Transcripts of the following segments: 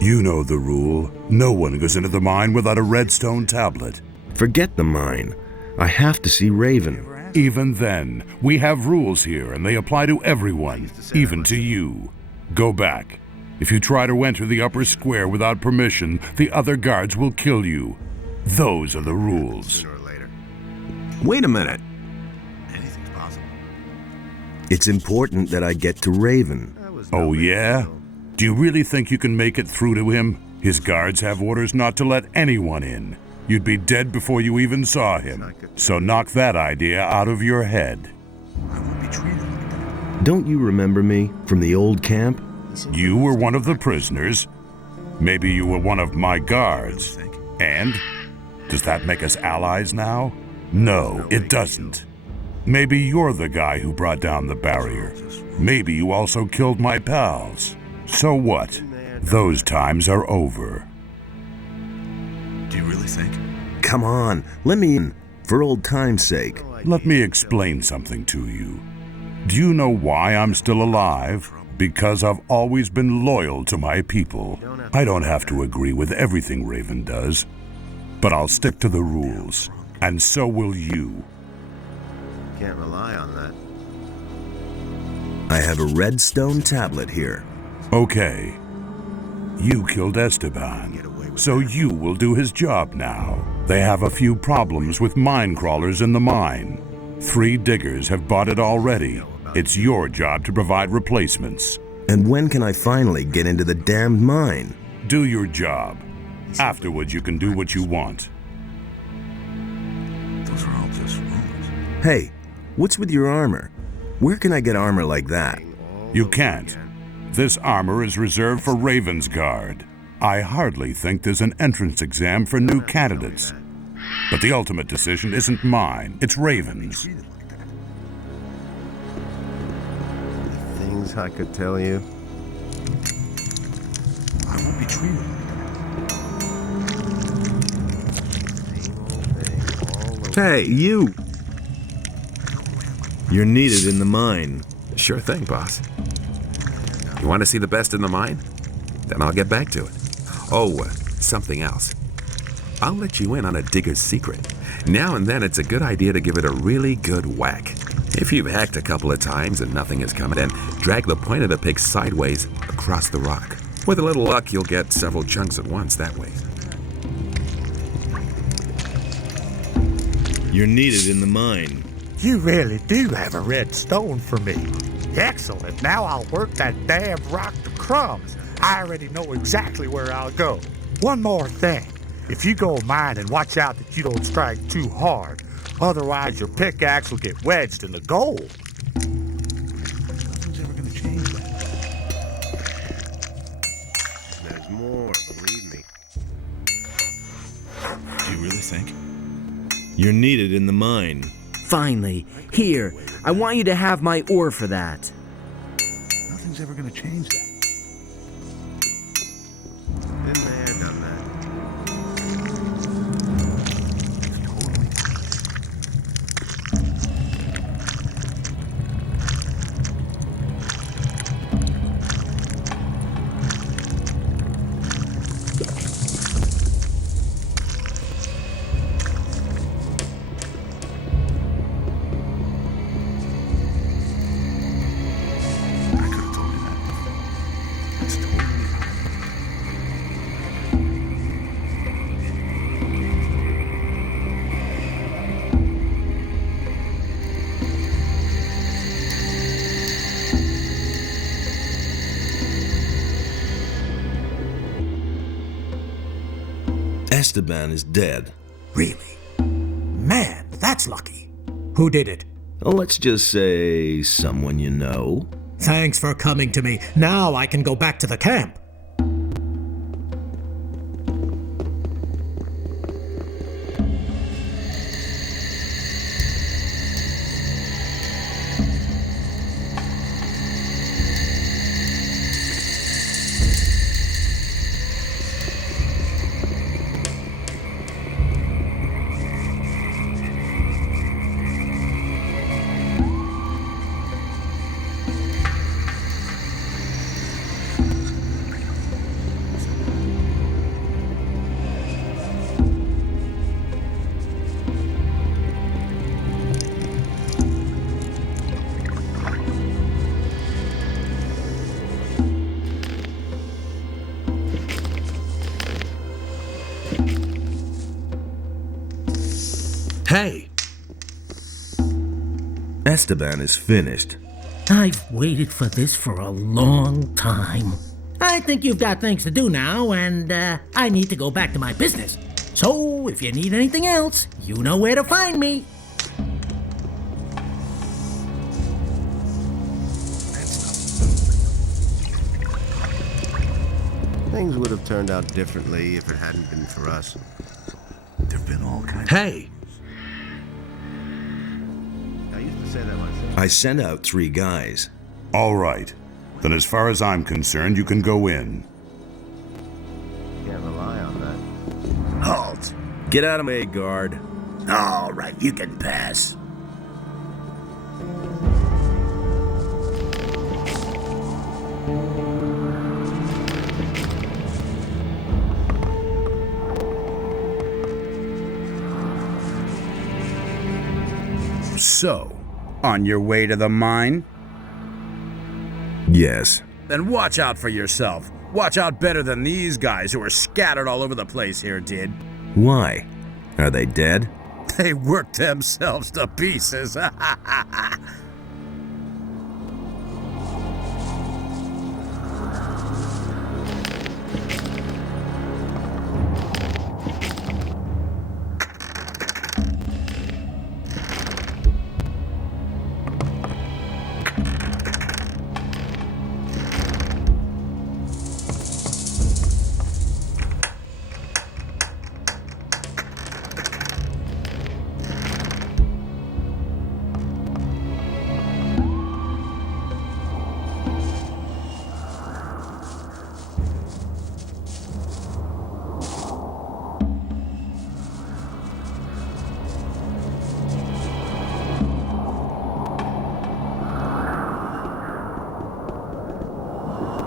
You know the rule. No one goes into the mine without a redstone tablet. Forget the mine. I have to see Raven. Even then, we have rules here and they apply to everyone, even to you. Go back. If you try to enter the upper square without permission, the other guards will kill you. Those are the rules. Wait a minute. Anything's possible. It's important that I get to Raven. Oh yeah? Do you really think you can make it through to him? His guards have orders not to let anyone in. You'd be dead before you even saw him. So knock that idea out of your head. I won't be treated like that. Don't you remember me from the old camp? You were one of the prisoners. Maybe you were one of my guards. And? Does that make us allies now? No, it doesn't. Maybe you're the guy who brought down the barrier. Maybe you also killed my pals. So what? Those times are over. Do you really think? Come on, let me in, for old time's sake. Let me explain something to you. Do you know why I'm still alive? Because I've always been loyal to my people. I don't have to agree with everything Raven does, but I'll stick to the rules, and so will you. Can't rely on that. I have a redstone tablet here. Okay. You killed Esteban, so you will do his job now. They have a few problems with mine crawlers in the mine. 3 diggers have bought it already. It's your job to provide replacements. And when can I finally get into the damned mine? Do your job. Afterwards, you can do what you want. Those are all just rumors. Hey, what's with your armor? Where can I get armor like that? You can't. This armor is reserved for Raven's Guard. I hardly think there's an entrance exam for new candidates. But the ultimate decision isn't mine, it's Raven's. Things I could tell you. I won't be treated like that. Hey, you! You're needed in the mine. Sure thing, boss. You want to see the best in the mine? Then I'll get back to it. Oh, something else. I'll let you in on a digger's secret. Now and then it's a good idea to give it a really good whack. If you've hacked a couple of times and nothing has come in, drag the point of the pick sideways across the rock. With a little luck, you'll get several chunks at once that way. You're needed in the mine. You really do have a red stone for me. Excellent. Now I'll work that damn rock to crumbs. I already know exactly where I'll go. One more thing. If you go mining, watch out that you don't strike too hard. Otherwise, your pickaxe will get wedged in the gold. Nothing's ever gonna change that. There's more, believe me. Do you really think? You're needed in the mine. Finally. Here, I want you to have my ore for that. Nothing's ever gonna change that. Been there, done that. Totally. I could have told you that. It's totally. Esteban is dead. Really? Man, that's lucky. Who did it? Let's just say someone you know. Thanks for coming to me. Now I can go back to the camp. Esteban is finished. I've waited for this for a long time. I think you've got things to do now, and I need to go back to my business. So, if you need anything else, you know where to find me. Things would have turned out differently if it hadn't been for us. There've been all kinds. Hey! I used to say that myself. I sent out 3 guys. All right. Then as far as I'm concerned, you can go in. Can't rely on that. Halt! Get out of my way, guard. All right, you can pass. So, on your way to the mine? Yes. Then watch out for yourself. Watch out better than these guys who are scattered all over the place here did. Why? Are they dead? They worked themselves to pieces.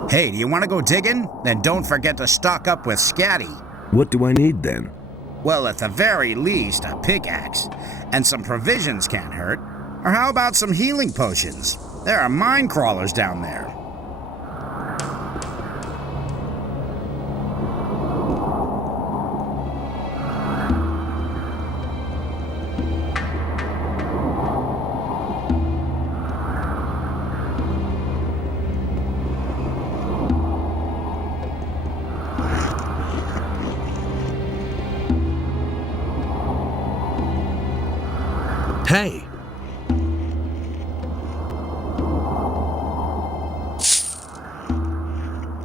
Hey, do you want to go digging? Then don't forget to stock up with Scatty. What do I need then? Well, at the very least, a pickaxe. And some provisions can't hurt. Or how about some healing potions? There are mine crawlers down there. Hey!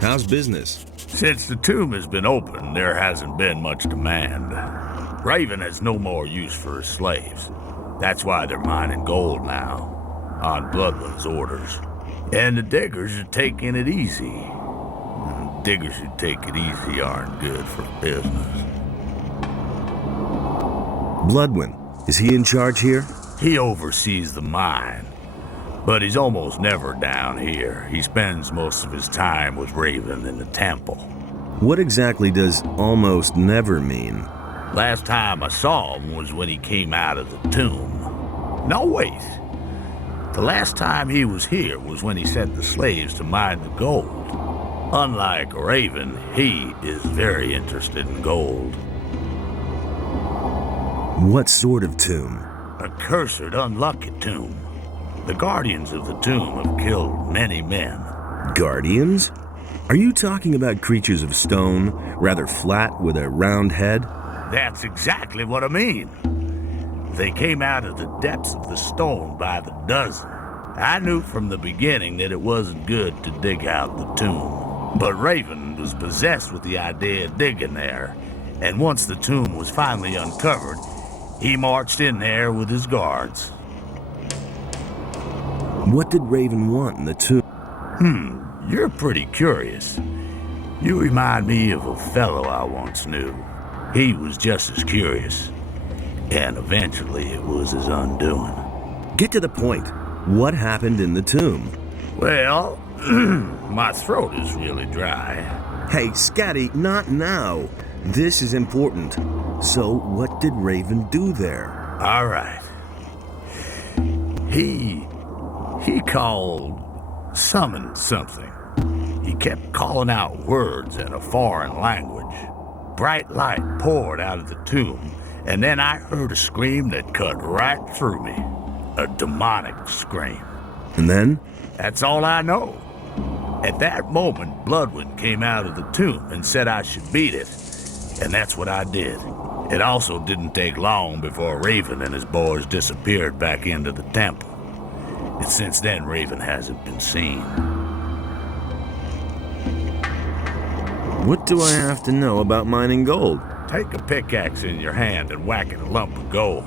How's business? Since the tomb has been open, there hasn't been much demand. Raven has no more use for his slaves. That's why they're mining gold now, on Bloodland's orders. And the diggers are taking it easy. Diggers who take it easy aren't good for business. Bloodwin, is he in charge here? He oversees the mine, but he's almost never down here. He spends most of his time with Raven in the temple. What exactly does almost never mean? Last time I saw him was when he came out of the tomb. No, wait. The last time he was here was when he sent the slaves to mine the gold. Unlike Raven, he is very interested in gold. What sort of tomb? A cursed, unlucky tomb. The guardians of the tomb have killed many men. Guardians? Are you talking about creatures of stone, rather flat with a round head? That's exactly what I mean. They came out of the depths of the stone by the dozen. I knew from the beginning that it wasn't good to dig out the tomb. But Raven was possessed with the idea of digging there. And once the tomb was finally uncovered, he marched in there with his guards. What did Raven want in the tomb? You're pretty curious. You remind me of a fellow I once knew. He was just as curious. And eventually it was his undoing. Get to the point. What happened in the tomb? Well, my throat is really dry. Hey, Scatty, not now. This is important. So, what did Raven do there? All right. He summoned something. He kept calling out words in a foreign language. Bright light poured out of the tomb, and then I heard a scream that cut right through me. A demonic scream. And then? That's all I know. At that moment, Bloodwind came out of the tomb and said I should beat it. And that's what I did. It also didn't take long before Raven and his boys disappeared back into the temple. And since then, Raven hasn't been seen. What do I have to know about mining gold? Take a pickaxe in your hand and whack at a lump of gold.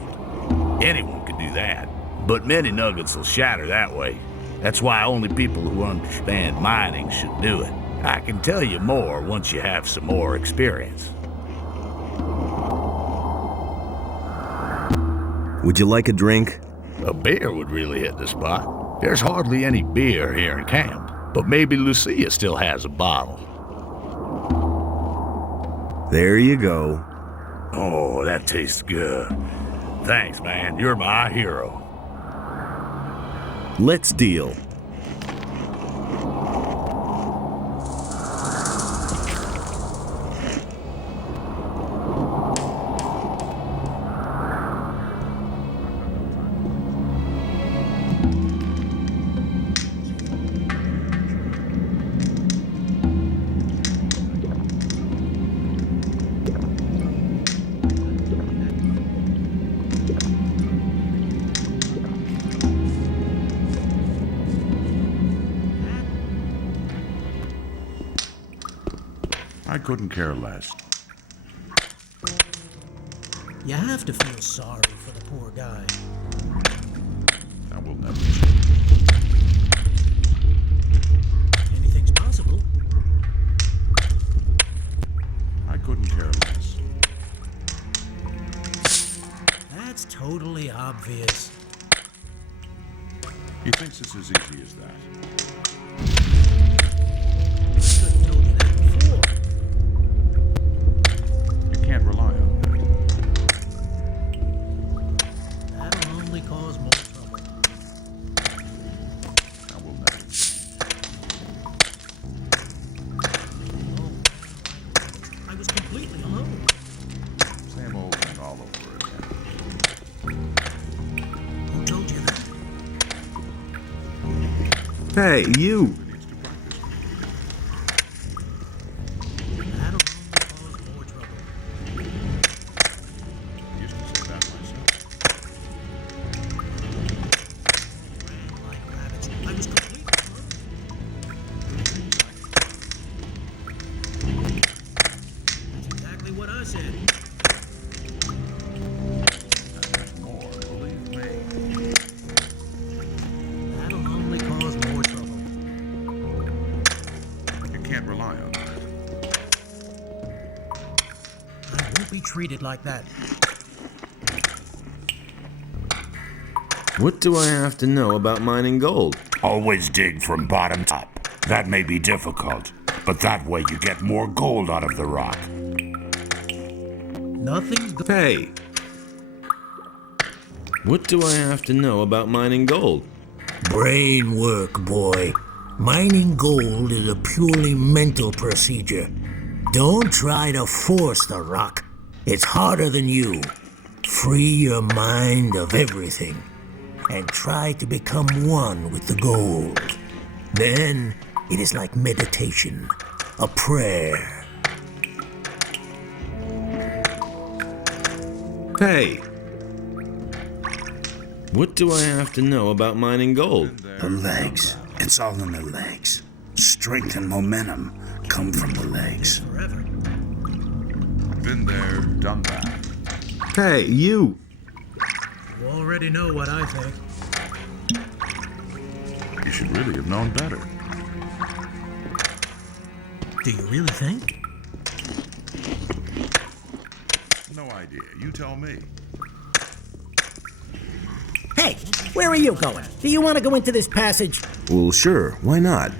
Anyone can do that, but many nuggets will shatter that way. That's why only people who understand mining should do it. I can tell you more once you have some more experience. Would you like a drink? A beer would really hit the spot. There's hardly any beer here in camp, but maybe Lucia still has a bottle. There you go. Oh, that tastes good. Thanks, man. You're my hero. Let's deal. I couldn't care less. You have to feel sorry for the poor guy. That will never change. Anything's possible. I couldn't care less. That's totally obvious. He thinks it's as easy as that. Should have told you that before. You can't rely on that. That'll only cause more trouble. That will never change. Oh, I was completely alone. Same old thing all over again. Who told you that? Hey, you! He needs to practice. That'll only cause more trouble. I used to say that myself. Ran like rabbits. I was completely alone. That's exactly what I said. And there's more, believe me. That'll only cause more trouble. You can't rely on that. I won't be treated like that. What do I have to know about mining gold? Always dig from bottom up. That may be difficult, but that way you get more gold out of the rock. Nothing's good. Hey! What do I have to know about mining gold? Brain work, boy. Mining gold is a purely mental procedure. Don't try to force the rock. It's harder than you. Free your mind of everything and try to become one with the gold. Then it is like meditation, a prayer. Hey! What do I have to know about mining gold? The legs. It's all in the legs. Strength and momentum come from the legs. Forever. Been there, done that. Hey, you! You already know what I think. You should really have known better. Do you really think? No idea. You tell me. Hey, where are you going? Do you want to go into this passage? Well, sure, why not?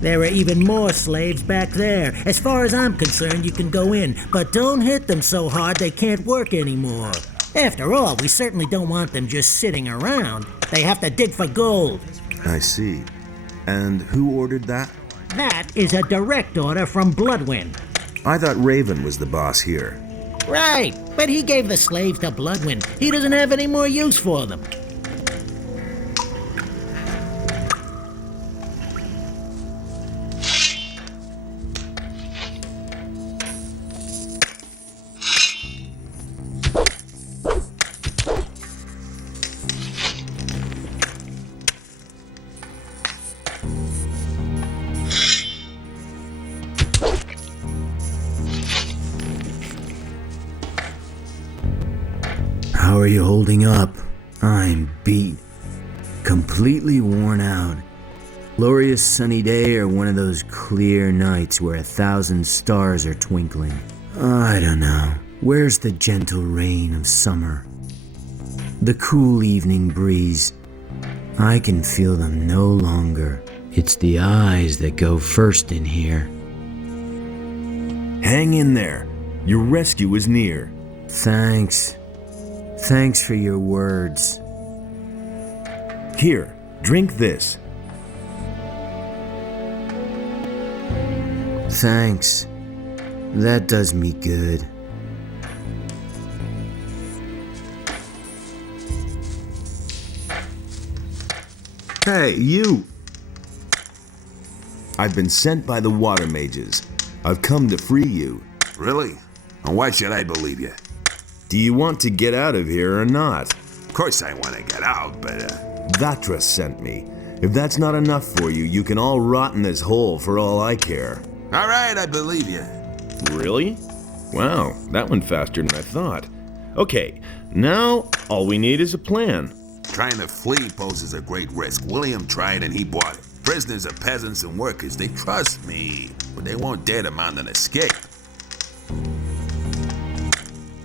There are even more slaves back there. As far as I'm concerned, you can go in, but don't hit them so hard they can't work anymore. After all, we certainly don't want them just sitting around. They have to dig for gold. I see. And who ordered that? That is a direct order from Bloodwind. I thought Raven was the boss here. Right, but he gave the slaves to Bloodwind. He doesn't have any more use for them. How are you holding up? I'm beat. Completely worn out. Glorious sunny day or one of those clear nights where 1,000 stars are twinkling. I don't know. Where's the gentle rain of summer? The cool evening breeze. I can feel them no longer. It's the eyes that go first in here. Hang in there. Your rescue is near. Thanks. Thanks for your words. Here, drink this. Thanks. That does me good. Hey, you! I've been sent by the water mages. I've come to free you. Really? And why should I believe you? Do you want to get out of here or not? Of course I want to get out, but Vatra sent me. If that's not enough for you, you can all rot in this hole for all I care. all right, I believe you. Really? Wow, that went faster than I thought. Okay, now all we need is a plan. Trying to flee poses a great risk. William tried and he bought it. Prisoners are peasants and workers. They trust me, but they won't dare to mount an escape.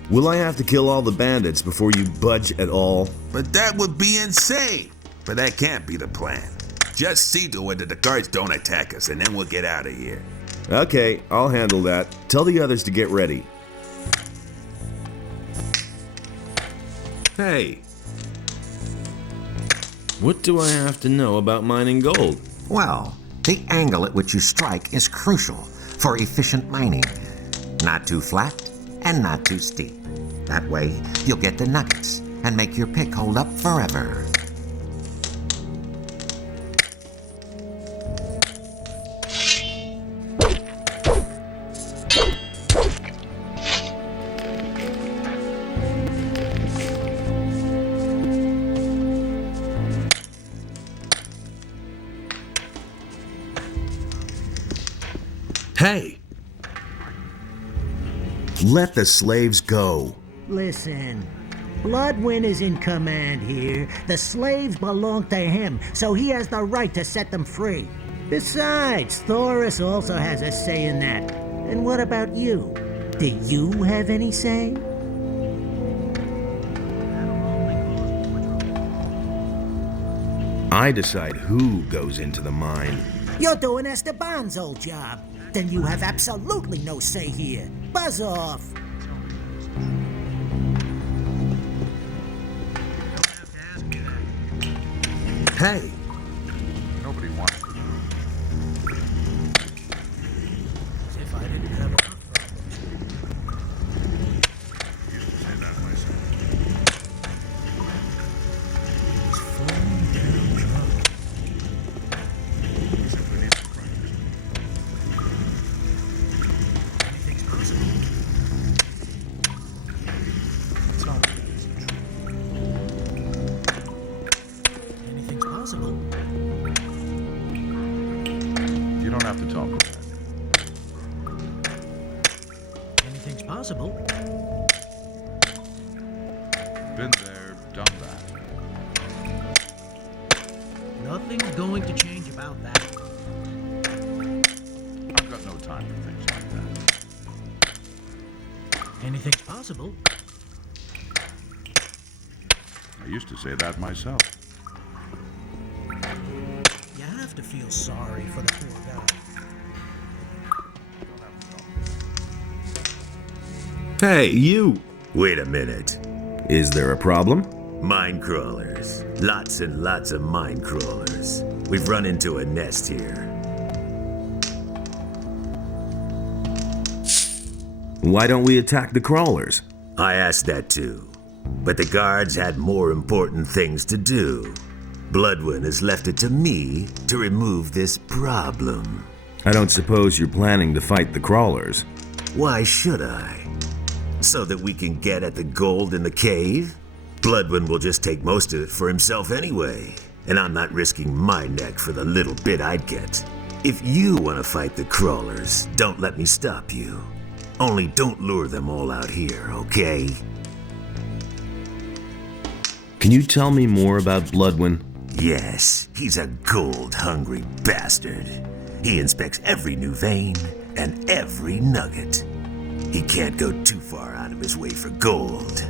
Will I have to kill all the bandits before you budge at all? But that would be insane. But that can't be the plan. Just see to it that the guards don't attack us, and then we'll get out of here. Okay, I'll handle that. Tell the others to get ready. Hey. What do I have to know about mining gold? Well, the angle at which you strike is crucial for efficient mining. Not too flat and not too steep. That way, you'll get the nuggets and make your pick hold up forever. Hey! Let the slaves go. Listen, Bloodwind is in command here. The slaves belong to him, so he has the right to set them free. Besides, Thoris also has a say in that. And what about you? Do you have any say? I decide who goes into the mine. You're doing Esteban's old job. Then you have absolutely no say here. Buzz off. Hey! Nobody wants it. As if I didn't have enough Used to say that myself. Simply needs to practice. Anything's possible. It's not anything's possible. You don't have to talk about it. Anything's possible. Been there, done that. Nothing's going to change about that. I've got no time for things like that. Anything's possible. I used to say that myself. You have to feel sorry for the poor guy. Hey, you! Wait a minute. Is there a problem? Mine crawlers. Lots and lots of mine crawlers. We've run into a nest here. Why don't we attack the crawlers? I asked that too. But the guards had more important things to do. Bloodwind has left it to me to remove this problem. I don't suppose you're planning to fight the crawlers. Why should I? So that we can get at the gold in the cave? Bloodwind will just take most of it for himself anyway, and I'm not risking my neck for the little bit I'd get. If you want to fight the crawlers, don't let me stop you. Only don't lure them all out here, okay? Can you tell me more about Bloodwin? Yes, he's a gold-hungry bastard. He inspects every new vein and every nugget. He can't go too far out of his way for gold,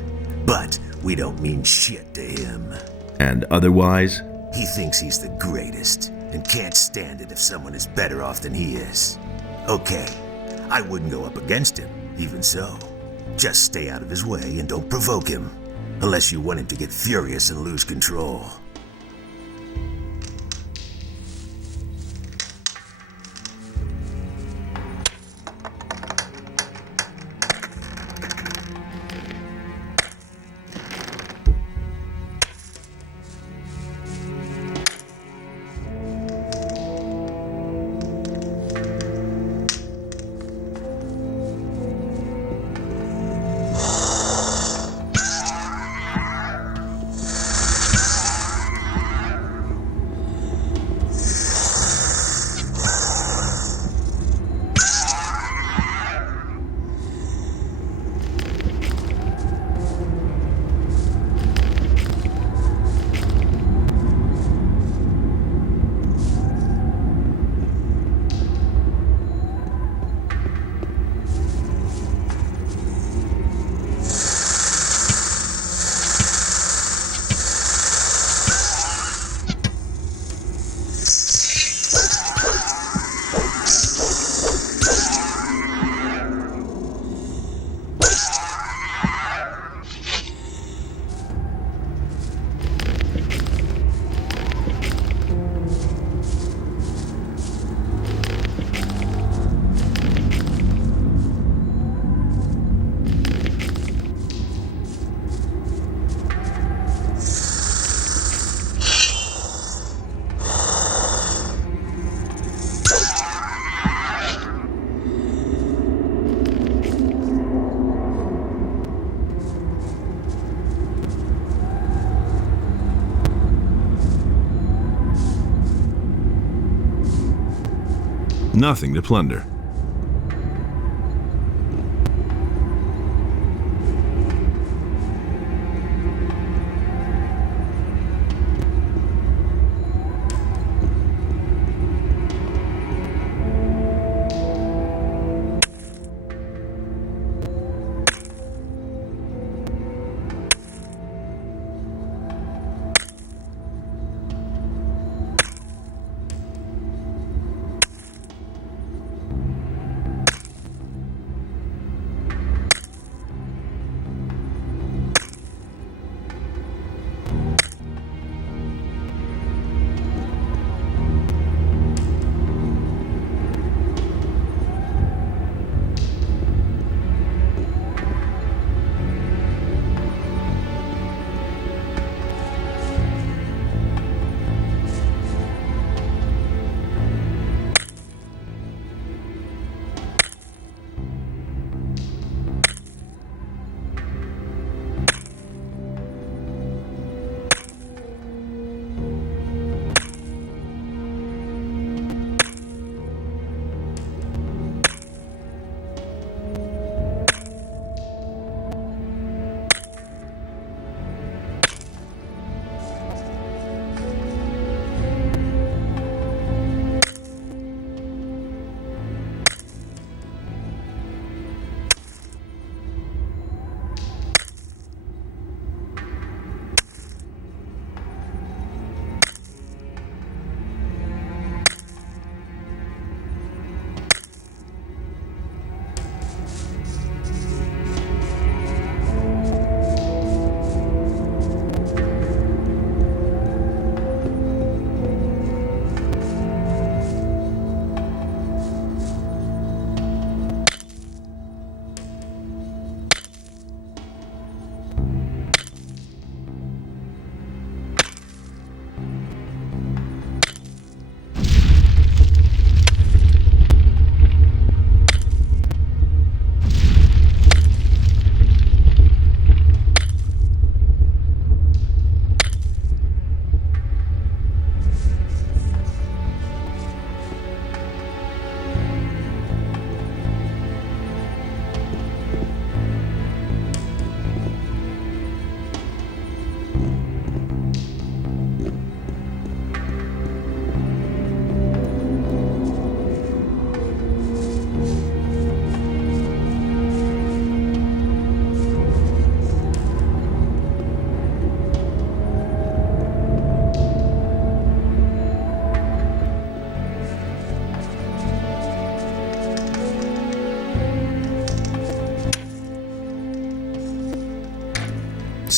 but we don't mean shit to him. And otherwise? He thinks he's the greatest and can't stand it if someone is better off than he is. Okay, I wouldn't go up against him, even so. Just stay out of his way and don't provoke him, unless you want him to get furious and lose control. Nothing to plunder.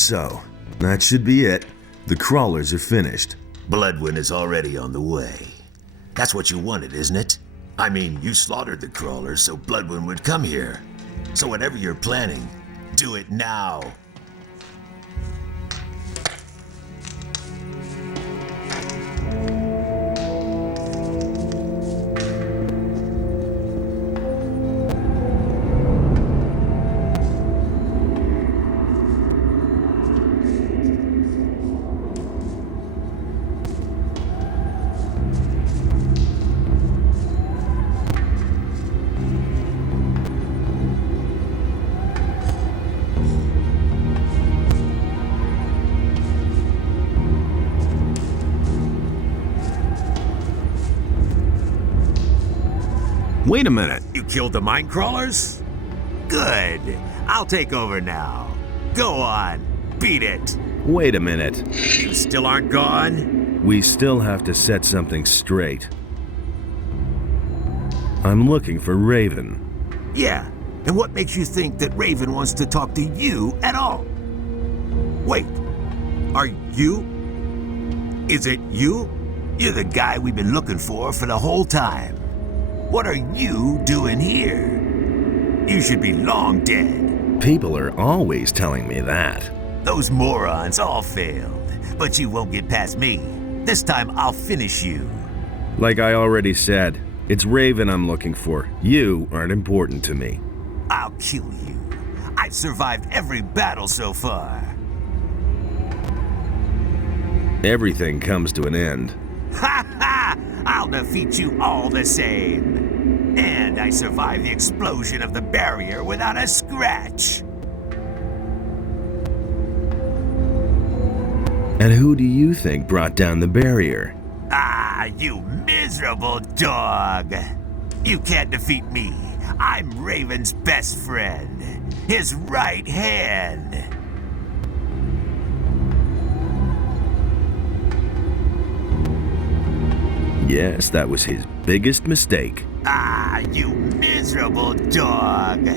so. That should be it. The crawlers are finished. Bloodwind is already on the way. That's what you wanted, isn't it? I mean, you slaughtered the crawlers so Bloodwind would come here. So whatever you're planning, do it now. Wait a minute. You killed the mine crawlers? Good. I'll take over now. Go on. Beat it. Wait a minute. You still aren't gone? We still have to set something straight. I'm looking for Raven. Yeah. And what makes you think that Raven wants to talk to you at all? Wait. Are you? Is it you? You're the guy we've been looking for the whole time. What are you doing here? You should be long dead. People are always telling me that. Those morons all failed, but you won't get past me. This time I'll finish you. Like I already said, it's Raven I'm looking for. You aren't important to me. I'll kill you. I've survived every battle so far. Everything comes to an end. Ha ha! I'll defeat you all the same. And I survived the explosion of the barrier without a scratch. And who do you think brought down the barrier? Ah, you miserable dog. You can't defeat me. I'm Raven's best friend. His right hand. Yes, that was his biggest mistake. Ah, you miserable dog.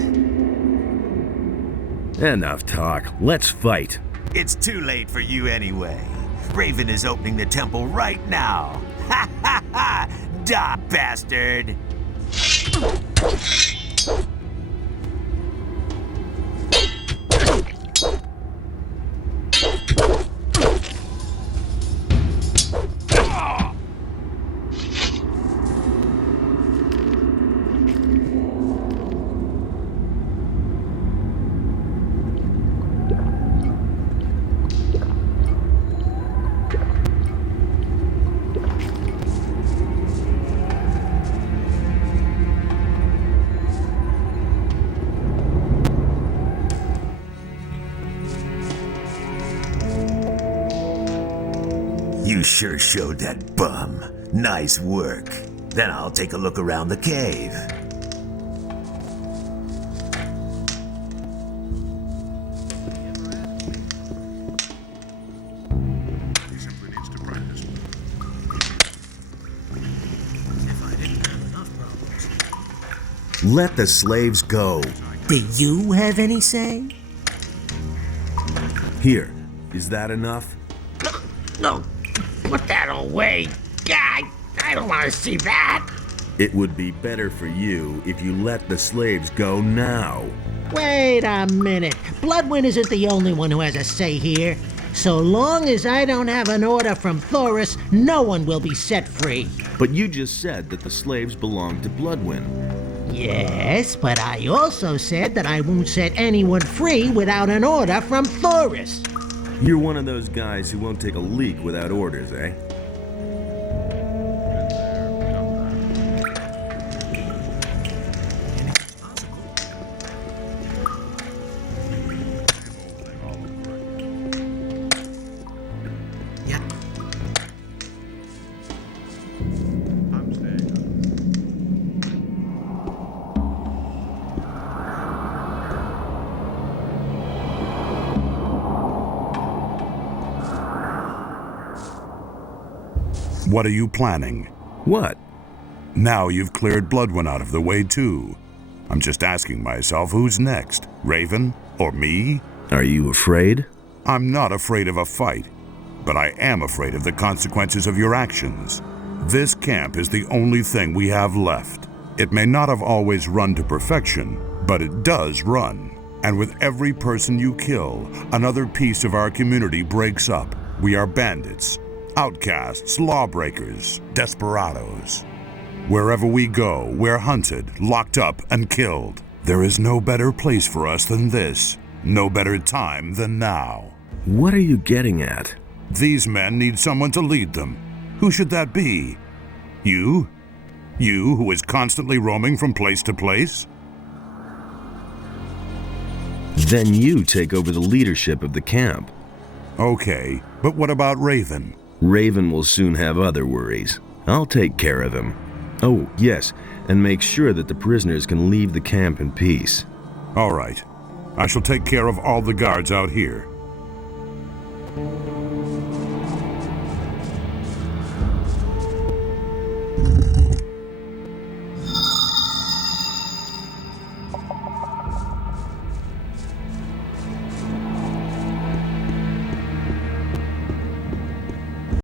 Enough talk. Let's fight. It's too late for you anyway. Raven is opening the temple right now. Ha ha ha! Da, bastard! You sure showed that bum. Nice work. Then I'll take a look around the cave. He simply needs to practice. If I didn't have enough problems. Let the slaves go. Do you have any say? Here, is that enough? No, put that away. God, I don't want to see that. It would be better for you if you let the slaves go now. Wait a minute. Bloodwind isn't the only one who has a say here. So long as I don't have an order from Thoris, no one will be set free. But you just said that the slaves belong to Bloodwind. Yes, but I also said that I won't set anyone free without an order from Thoris. You're one of those guys who won't take a leak without orders, eh? I'm staying. What are you planning? What? Now you've cleared Bloodwind out of the way too. I'm just asking myself who's next, Raven or me? Are you afraid? I'm not afraid of a fight, but I am afraid of the consequences of your actions. This camp is the only thing we have left. It may not have always run to perfection, but it does run. And with every person you kill, another piece of our community breaks up. We are bandits, outcasts, lawbreakers, desperados. Wherever we go, we're hunted, locked up, and killed. There is no better place for us than this. No better time than now. What are you getting at? These men need someone to lead them. Who should that be? You? You who is constantly roaming from place to place? Then you take over the leadership of the camp. Okay, but what about Raven? Raven will soon have other worries. I'll take care of him. Oh, yes, and make sure that the prisoners can leave the camp in peace. All right. I shall take care of all the guards out here.